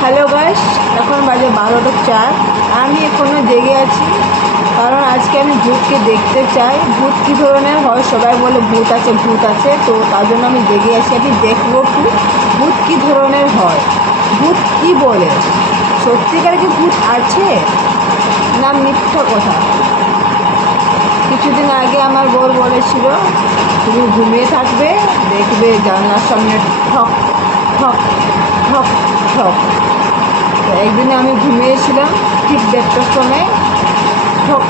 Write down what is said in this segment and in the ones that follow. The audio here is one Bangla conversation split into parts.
হ্যালো গাইস, এখন বাজে বারোটা চার। আমি এখনও জেগে আছি, কারণ আজকে আমি ভূতকে দেখতে চাই। ভূত কী ধরনের হয়? সবাই বলে ভূত আছে ভূত আছে, তো তার জন্য আমি জেগে আছি। আমি দেখব কি ভূত কী ধরনের হয়? ভূত কী বলে? সত্যিকার কি ভূত আছে? না, মিথ্যা কথা। কিছুদিন আগে আমার বর বলেছিল, তুমি ঘুমিয়ে থাকবে, দেখবে জানলার সামনে ঠক ঠক। ঠক তো একদিনে আমি ঘুমিয়েছিলাম, ঠিক দেড়টার সময় ঠক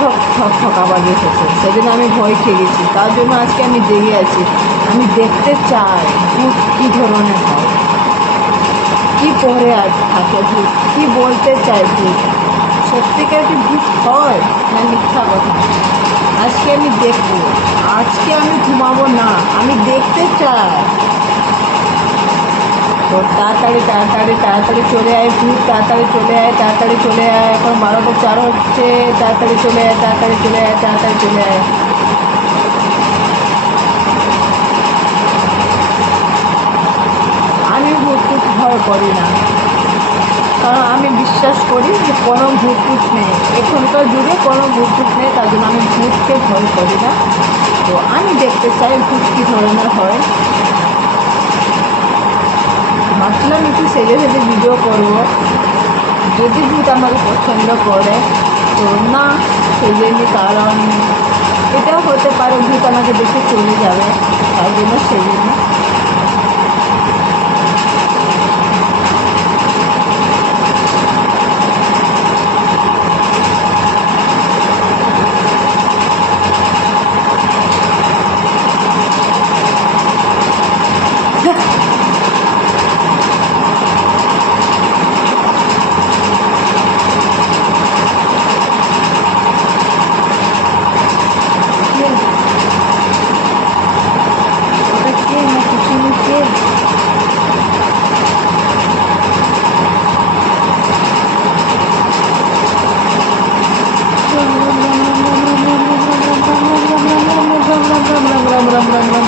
ঠক ঠক ঠক আবার এসেছে সেদিন আমি ভয় খেয়ে গেছি তার জন্য আজকে আমি জেগে আছি। আমি দেখতে চাই ভূত কী ধরনের হয় কী পরে থাকে ভূত? কী বলতে চায় ভূত? সত্যিকার কি ভূত হয় না মিথ্যা কথা? আজকে আমি দেখব। আজকে আমি ঘুমাবো না। আমি দেখতে চাই। তো তাড়াতাড়ি তাড়াতাড়ি তাড়াতাড়ি চলে আয় ভূত তাড়াতাড়ি চলে আয়, তাড়াতাড়ি চলে আয়। এখন বারোটা চার হচ্ছে, তাড়াতাড়ি চলে আয়, তাড়াতাড়ি চলে আয়, তাড়াতাড়ি চলে আয়। আমি ভূত টুত ভয় করি না। কারণ আমি বিশ্বাস করি যে কোনো ভূত টুত নেই। এখনকার যুগে কোনো ভূত টুত নেই, তার জন্য আমি ভূতকে ভয় করি না। তো আমি দেখতে চাই ভূত কী ধরনের হয়। ভাবছিলাম একটু সেজে সেজে ভিডিও করব যদি ভূত আমাকে পছন্দ করে, তো না সেজেনি কারণ এটাও হতে পারে ভূত আমাকে দেখে চলে যাবে তাই জন্য সেজেনি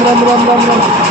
ram ram ram ram.